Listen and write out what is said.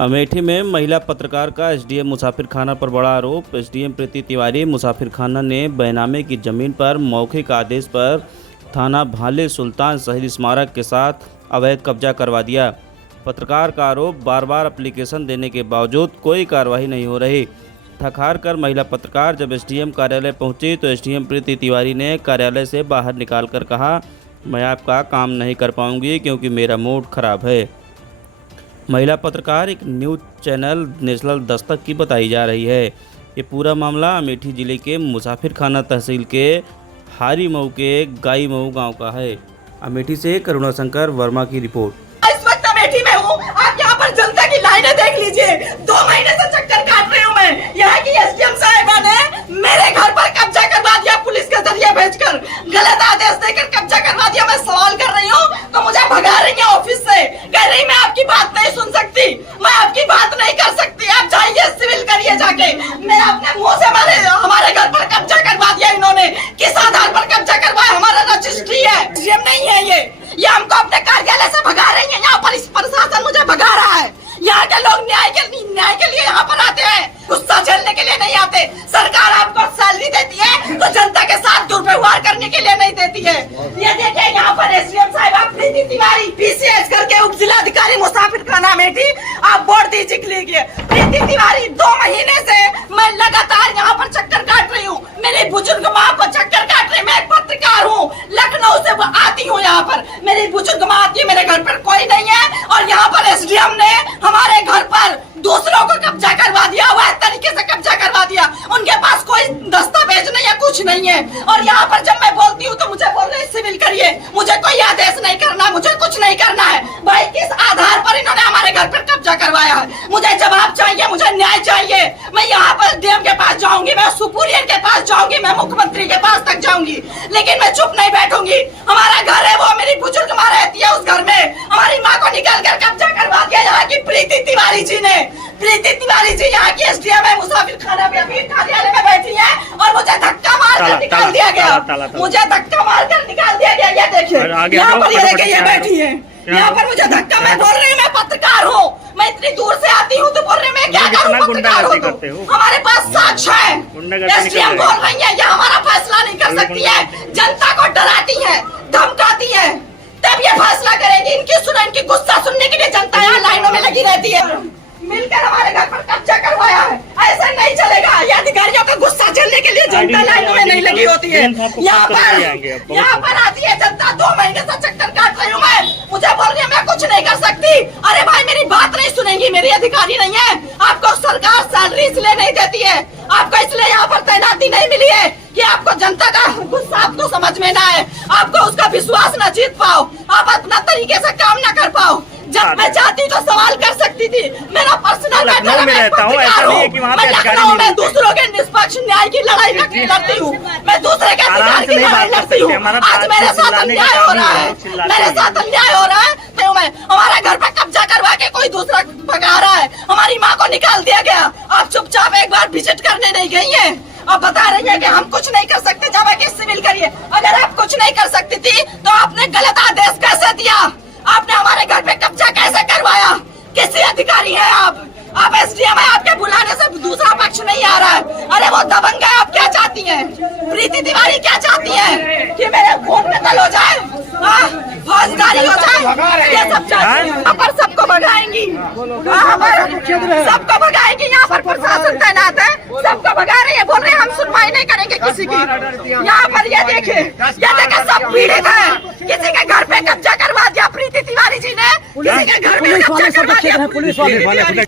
अमेठी में महिला पत्रकार का एसडीएम मुसाफिर खाना पर बड़ा आरोप। एसडीएम प्रीति तिवारी मुसाफिर खाना ने बैनामे की जमीन पर मौखिक आदेश पर थाना भाले सुल्तान शहीद स्मारक के साथ अवैध कब्जा करवा दिया। पत्रकार का आरोप, बार बार एप्लीकेशन देने के बावजूद कोई कार्रवाई नहीं हो रही। थक हार कर महिला पत्रकार जब एसडीएम कार्यालय पहुंची तो एसडीएम प्रीति तिवारी ने कार्यालय से बाहर निकालकर कहा, मैं आपका काम नहीं कर पाऊंगी क्योंकि मेरा मूड खराब है। महिला पत्रकार एक न्यूज़ चैनल नेशनल दस्तक की बताई जा रही है। ये पूरा मामला अमेठी जिले के मुसाफिर खाना तहसील के हारी मऊ के गाई मऊ गांव का है। अमेठी से करुणा शंकर वर्मा की रिपोर्ट। इस वक्त अमेठी में हूँ। आप यहाँ पर जनता की लाइनें देख लीजिए। 2 महीने से चक्कर काट रही हूँ मैं। यहाँ की एसडीएम साहिबा ने मेरे घर पर कब्जा करवा दिया, पुलिस के जरिए भेजकर गलत आदेश देकर कब्जा करवा दिया। मैं सवाल कर रही हूँ तो मुझे भगा रही है ऑफिस से, कह रही मैं आपकी बात नहीं सुन सकती, मैं आपकी बात नहीं कर सकती, आप जाइए सिविल करिए जाके। मैं अपने मुँह से हमारे घर पर कब्जा करवा दिया इन्होंने। किस आधार पर कब्जा करवाया? हमारा रजिस्ट्री है, एसडीएम नहीं है ये हमको अपने कार्यालय से भगा रही है। यहाँ पर इस प्रशासन मुझे भगा रहा है। यहाँ के लोग न्याय के लिए यहाँ पर आते हैं, गुस्सा झेलने के लिए नहीं आते। सरकार आपको सैलरी देती है तो जनता के साथ दुर्व्यवहार करने के लिए नहीं देती है। ये देखिए यहाँ पर एसडीएम साहिबा प्रीति तिवारी पीसीएस करके उप जिलाधिकारी मुसाफिर खाना अमेठी, आप बोर्ड दीजिए। प्रीति तिवारी 2 महीने से मैं लगातार यहाँ पर चक्कर काट रही हूँ। मेरी बुजुर्ग माँ पर चक्कर काट रही। मैं एक पत्रकार हूँ, लखनऊ से आती हूँ यहाँ पर। मेरी बुजुर्ग माँ आती है, मेरे घर पर कोई नहीं है और यहाँ पर एसडीएम ने हमारे घर पर दूसरों को कब्जा करवा दिया, वह तरीके से कब्जा करवा दिया। उनके पास कोई दस्तावेज नहीं है, कुछ नहीं है। और यहाँ पर जब मैं बोलती हूँ तो मुझे बोल रहे सिविल करिए, मुझे कोई आदेश नहीं करना, मुझे कुछ नहीं करना है। भाई किस आधार पर इन्होंने हमारे घर पर कब्जा करवाया है? मुझे जवाब चाहिए, मुझे न्याय चाहिए। मैं यहाँ पर डीएम के पास जाऊंगी, मैं सुपीरियर के पास जाऊंगी, मैं मुख्यमंत्री के पास तक जाऊंगी, लेकिन मैं चुप नहीं बैठूंगी। हमारा घर है, वो मेरी बुजुर्ग माँ रहती है उस घर में, हमारी माँ को निकाल कर कब्जा करवा दिया यहाँ की प्रीति तिवारी जी ने। प्रीति तिवारी जी यहाँ की एसडीएम है, मुसाफिर खाना कार्यालय में बैठी है और मुझे धक्का मारकर निकाल दिया गया। मुझे धक्का मारकर निकाल दिया गया। ये देखिए यहाँ पर, ये देखिए ये बैठी है यहाँ पर, मुझे धक्का। मैं बोल रही हूँ मैं पत्रकार हूँ, मैं इतनी दूर से आती हूँ तो बोल रही मैं क्या करूँ? पत्रकार हो, हमारे पास साक्ष्य है। एसडीएम बोल रही है ये हमारा फैसला नहीं कर सकती है, जनता को डराती है, धमकाती है, तब ये फैसला करेगी। इनकी सुनो, इनकी गुस्सा सुनने के लिए जनता यहाँ लाइनों में लगी रहती है। मिलकर हमारे घर पर कब्जा करवाया है, ऐसा नहीं चलेगा। ये अधिकारियों का गुस्सा झेलने के लिए जनता लाइनों में नहीं लगी होती है। यहाँ पर आती है जनता। 2 महीने से चक्कर काट रही हूँ मैं, मुझे बोल रही है मैं कुछ नहीं कर सकती। अरे भाई मेरी बात नहीं सुनेंगी, मेरी अधिकारी नहीं है। आपको सरकार सैलरी इसलिए नहीं देती है, आपको इसलिए यहाँ पर तैनाती नहीं मिली है कि आपको जनता का गुस्सा आपको समझ में ना आए, आपको उसका विश्वास न जीत पाओ, आप अपना तरीके से काम न कर पाओ। जब मैं चाहती तो सवाल कर सकती थी। मेरा पर्सनल लखनऊ में रहता हूँ, ऐसा नहीं है कि वहाँ पे अधिकारी नहीं। मैं दूसरों के निष्पक्ष न्याय की लड़ाई लड़ती हूँ, मैं दूसरे के अधिकार की लड़ाई लड़ती हूँ। आज मेरे साथ अन्याय हो रहा है, मेरे साथ अन्याय हो रहा है तो मैं, हमारा घर पे कब्जा करवा के कोई दूसरा भगा रहा है, हमारी माँ को निकाल दिया गया। आप चुपचाप एक बार विजिट करने नहीं गई है, आप बता रही है कि हम कुछ नहीं कर सकते, जाके सिविल करिए। अगर आप कुछ नहीं कर सकती थी तो आपने गलत आदेश कैसे दिया? आपने हमारे घर पे कब्जा कैसे करवाया? किसी अधिकारी है आप एसडीएम है, आपके बुलाने से दूसरा पक्ष नहीं आ रहा है। अरे वो दबंग है, आप क्या चाहती हैं? प्रीति तिवारी क्या चाहती हैं कि मेरे खून में दल हो जाए, फौजदारी हो जाए? ये सब चाहती हैं। यहाँ पर सबको भगाएंगी, सबको भगाएंगी। यहाँ पर प्रशासन तैनात है, सबको भगा रही है, बोल रहे हम सुनवाई नहीं करेंगे किसी की। यहाँ पर ये देखे सब पीड़ित है। किसी के घर पे कब्जा करवा दिया प्रीति तिवारी जी ने, किसी के घर पे कब्जा करवा दिया।